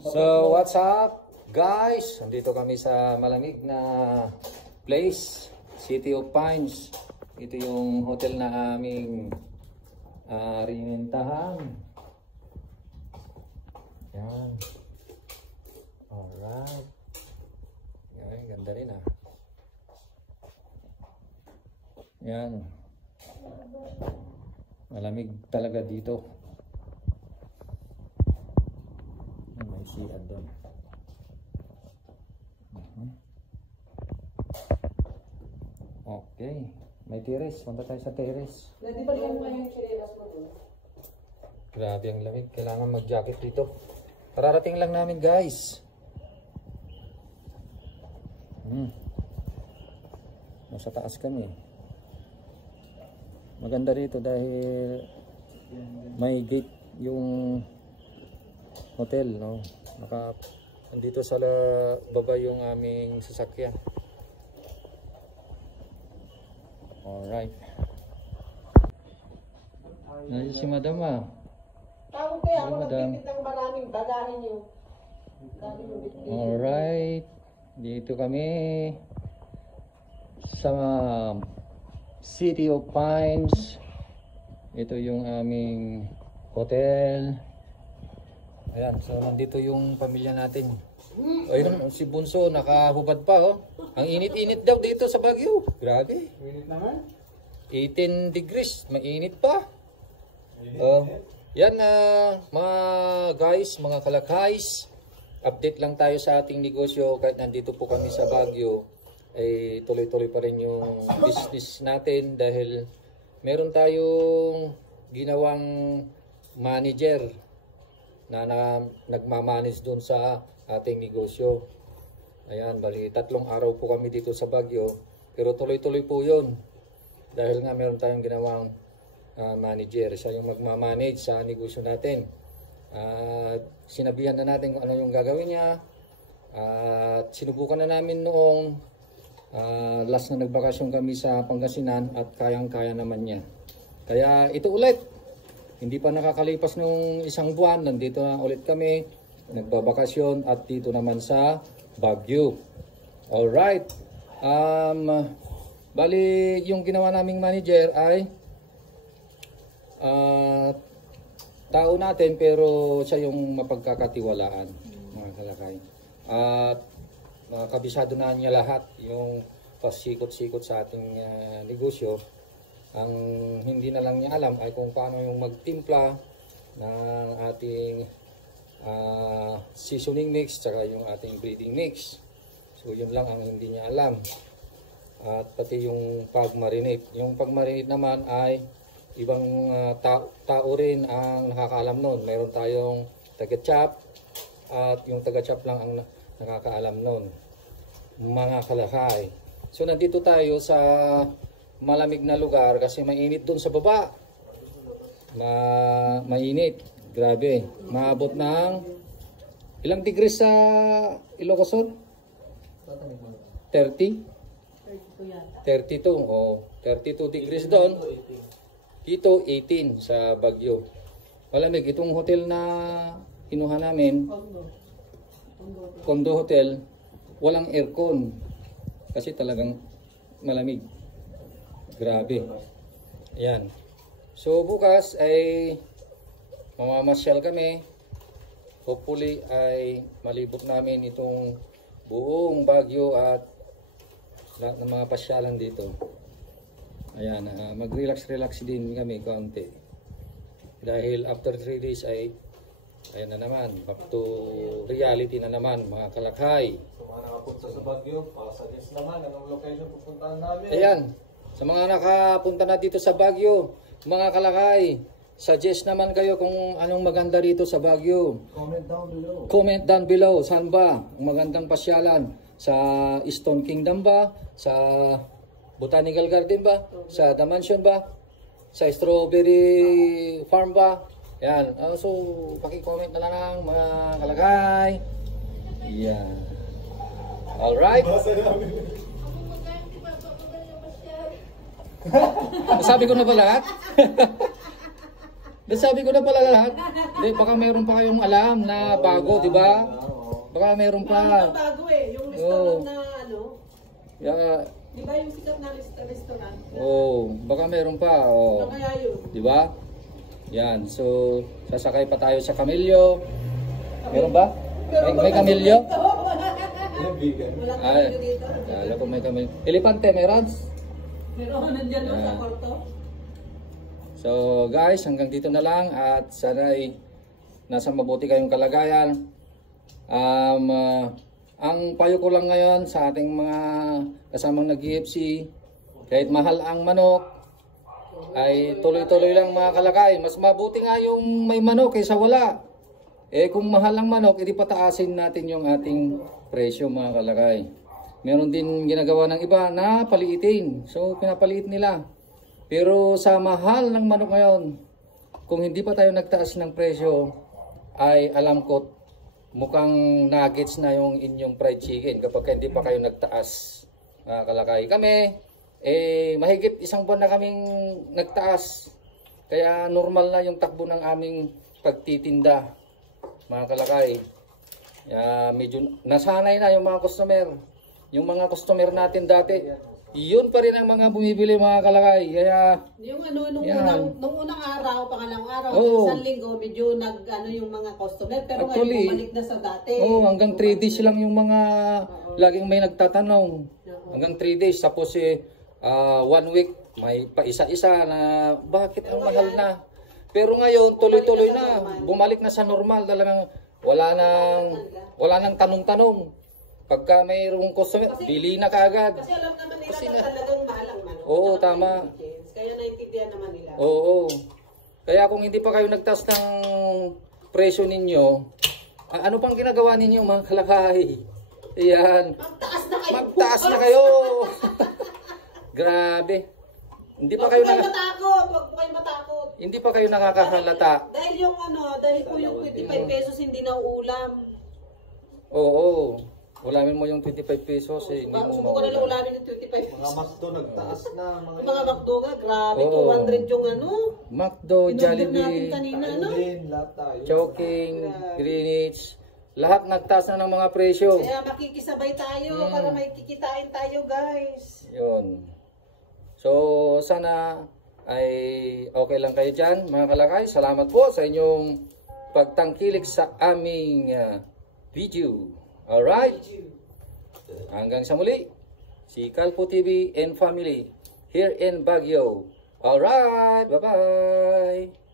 So, what's up, guys? Nandito kami sa malamig na place, City of Pines. Ito yung hotel na aming rinentahan. Yan. Alright. Yan, ganda rin ah. Yan. Malamig talaga dito. May CR doon. Okay. May terrace. Punta tayo sa terrace. Hindi ba liyan mo yung chinelas mo doon? Grabe ang lamig. Kailangan mag-jacket dito. Kararating lang namin, guys. Nasa taas kami. Maganda rito dahil may gate yung hotel, no? Nandito sa baba yung aming sasakyan. Alright. Nandito si madam ah. Tawag kaya ako madam. nagpipit ng maraming bagahin niyo. Alright. Dito kami sa City of Pines. Ito yung aming hotel. Ayan, so nandito yung pamilya natin. Ayun, si Bunso nakahubad pa oh. Ang init-init daw dito sa Baguio. Grabe. Minute naman. 18 degrees, mainit pa. Yan mga guys, mga kalakays. Update lang tayo sa ating negosyo kahit nandito po kami sa Baguio. Ay tuloy-tuloy pa rin yung business natin dahil meron tayong ginawang manager na nagmamanage doon sa ating negosyo. Ayan, bali 3 araw po kami dito sa Baguio. Pero tuloy-tuloy po yun. Dahil nga meron tayong ginawang manager. Siya yung magmamanage sa negosyo natin. Sinabihan na natin kung ano yung gagawin niya. Sinubukan na namin noong last na nagbakasyon kami sa Pangasinan at kayang-kaya naman niya. Kaya ito ulit. Hindi pa nakakalipas nung 1 buwan, nandito na ulit kami, nagbabakasyon at dito naman sa Baguio. Alright. Bali, yung ginawa naming manager ay tao natin pero siya yung mapagkakatiwalaan, mga kalakay. At kabisado na niya lahat yung pasikot-sikot sa ating negosyo. Ang hindi na lang niya alam ay kung paano yung magtimpla ng ating seasoning mix tsaka yung ating breeding mix. So yun lang ang hindi niya alam. At pati yung pag-marinate. Yung pag-marinate naman ay ibang tao rin ang nakakaalam nun. Meron tayong taga-chop at yung taga-chop lang ang nakakaalam nun. Mga kalakay. So nandito tayo sa malamig na lugar kasi mainit doon sa baba. Mainit. Grabe. Maabot ng ilang degrees sa Ilocos? 30? 32. Oh, 32 degrees doon. Dito 18 sa Baguio. Malamig. Itong hotel na kinuha namin, condo hotel, walang aircon. Kasi talagang malamig. Grabe. Ayan. So bukas ay mamamasyal kami. Hopefully ay malibot namin itong buong Baguio at lahat ng mga pasyalan dito. Ayan. Mag-relax din kami kaunti. Dahil after 3 days ay ayan na naman. Back to reality na naman mga kalakay. So mga nakapunta sa Baguio, pakasuggest naman anong location pupuntahan namin. Ayan. Sa mga nakapunta na dito sa Baguio, mga kalakay, suggest naman kayo kung anong maganda rito sa Baguio. Comment down below. Comment down below. Saan ba ang magandang pasyalan? Sa Stone Kingdom ba? Sa Botanical Garden ba? Sa The Mansion ba? Sa Strawberry Farm ba? Yan. So, paki-comment na lang mga kalakay. Yan. Alright. Sabi ko na ba lahat? Nasabi ko na pala lahat. Hindi, baka meron pa kayong alam na bago, di ba? Baka meron pa. Bago eh, yung restaurant na ano. Yeah. Di ba yung sikat na restaurant? Baka meron pa. Oh. Ano kaya yun? Di ba? Yan, so sasakay pa tayo sa Camillo. Meron ba? May Camillo? Yung vegan. Walang Ay, kamilyo dito. alam ko may Camillo. Elepante, meron? Pero nandyan doon sa kwarto. So guys, hanggang dito na lang at sana ay nasa mabuti kayong kalagayan. Ang payo ko lang ngayon sa ating mga kasamang nag-GFC, kahit mahal ang manok, ay tuloy-tuloy lang mga kalakay. Mas mabuti nga yung may manok kaysa wala. Kung mahal ang manok, edi pataasin natin yung ating presyo mga kalakay. Meron din ginagawa ng iba na paliitin. So pinapaliit nila. Pero sa mahal ng manok ngayon, kung hindi pa tayo nagtaas ng presyo, ay alam ko mukhang nuggets na yung inyong fried chicken kapag hindi pa kayo nagtaas. Mga kalakay. Kami, mahigit isang buwan na kaming nagtaas. Kaya normal na yung takbo ng aming pagtitinda. Mga kalakay. Medyo nasanay na yung mga customer. Yung mga customer natin dati, yun pa rin ang mga bumibili mga kalakay. Kaya Yung ano, nung yan. unang araw, pangalawang araw, Oo. isang linggo, medyo yung mga customer. Pero Actually, ngayon, bumalik na sa dati. hanggang 3 days lang yung mga laging may nagtatanong. Hanggang 3 days. Tapos 1 week, may pa isa-isa na bakit ang mahal na. Pero ngayon, tuloy-tuloy na. Bumalik na sa normal. Talagang wala nang tanong-tanong. Pagka mayroong customer, bili na kaagad. Kasi alam naman nila na talagang mahal ang manok. Oo, Tsaka tama. yung chickens. Kaya naintindihan naman nila. Oo. Kaya kung hindi pa kayo nagtaas ng presyo ninyo, ano pang ginagawa ninyo mga kalakay? Ayan. Magtaas na kayo. Magtaas na kayo. Grabe. Hindi pa kayo matakot. Huwag po kayo matakot. hindi pa kayo nakakahalata. Dahil po yung 25 pesos hindi na uulam. Oo. Ulamin mo yung 25 pesos hindi mo Subukan na lang ulamin ng 25 Mga pesos. McDo nagtaas na. Yung mga McDo nga, grabe, Oo. 200 yung ano. McDo, Pinundin natin Jollibee, kanina, Tayo ano? din, lahat tayo. Chowking, Greenwich, lahat nagtaas na ng mga presyo. Kaya makikisabay tayo para may kikitain tayo, guys. Yun. So, sana ay okay lang kayo dyan, mga kalakay. Salamat po sa inyong pagtangkilik sa aming video. Alright? Hanggang sa muli, si Calpo TV and family here in Baguio. Alright, bye-bye!